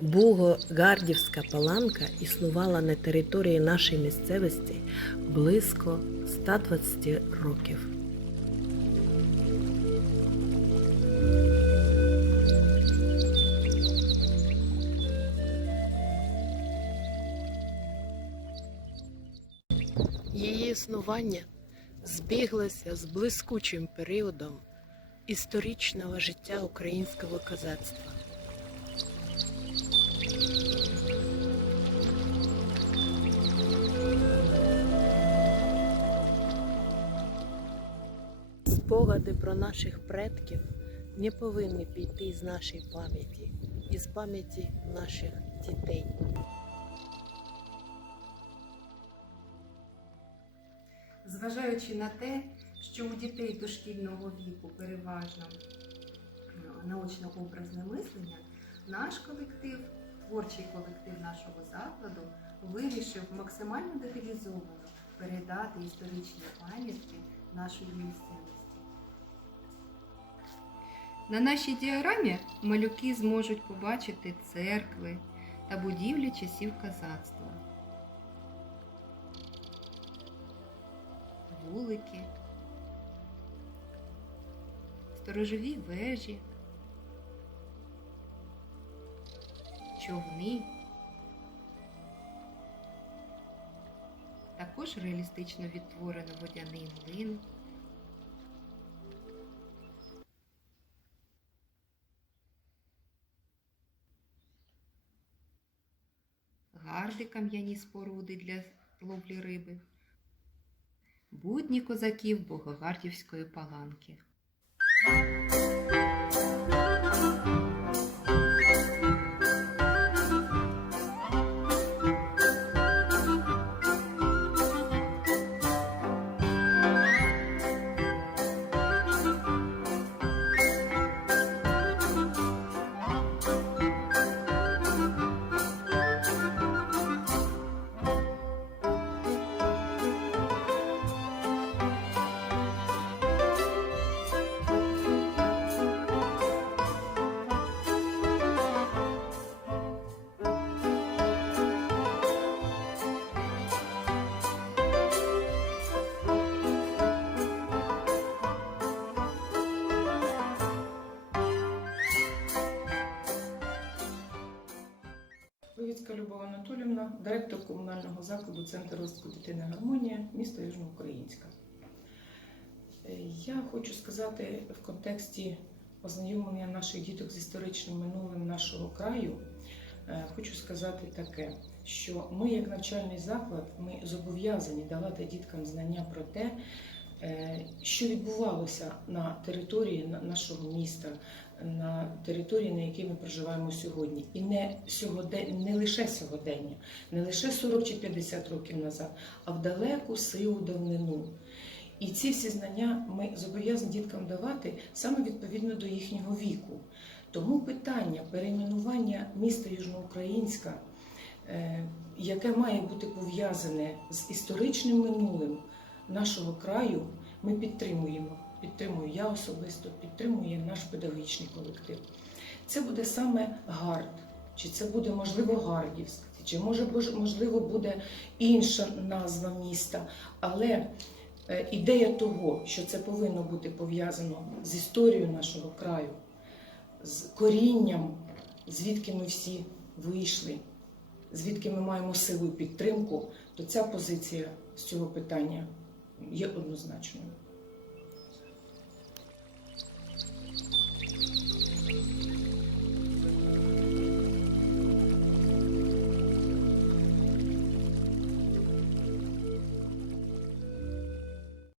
Буго-Гардівська паланка існувала на території нашої місцевості близько 120 років. Її існування збіглося з блискучим періодом історичного життя українського козацтва. Спогади про наших предків не повинні піти з нашої пам'яті, із пам'яті наших дітей. Зважаючи на те, що у дітей дошкільного віку переважно е, научно-образне мислення, наш колектив, творчий колектив нашого закладу, вирішив максимально деталізовано передати історичні пам'ятки нашої місцевості. На нашій діаграмі малюки зможуть побачити церкви та будівлі часів козацтва. вулики, сторожові вежі, човни. Також реалістично відтворено водяний млин. Гарди кам'яні споруди для ловлі риби будні козаків Богогардівської паланки. Левіцька Любов Анатолівна, директор комунального закладу Центр розвитку дитини Гармонія, місто Южноукраїнська. Е, Я хочу сказати в контексті ознайомлення наших діток з історичним минулим нашого краю. е, Хочу сказати таке, що ми, як навчальний заклад, ми зобов'язані давати діткам знання про те, е, що відбувалося на території нашого міста, на території, на якій ми проживаємо сьогодні, і не сьогоден, не лише сьогодення, не лише 40 чи 50 років назад, а в далеку сиву давнину. І ці всі знання ми зобов'язані діткам давати саме відповідно до їхнього віку. Тому питання перейменування міста Южноукраїнська, е, яке має бути пов'язане з історичним минулим нашого краю, ми підтримуємо. Підтримую я особисто, підтримує наш педагогічний колектив. Це буде саме гард, чи це буде можливо Гардівськ, чи може можливо буде інша назва міста. Але е, ідея того, що це повинно бути пов'язано з історією нашого краю, з корінням, звідки ми всі вийшли, звідки ми маємо силу і підтримку, то ця позиція з цього питання є однозначною.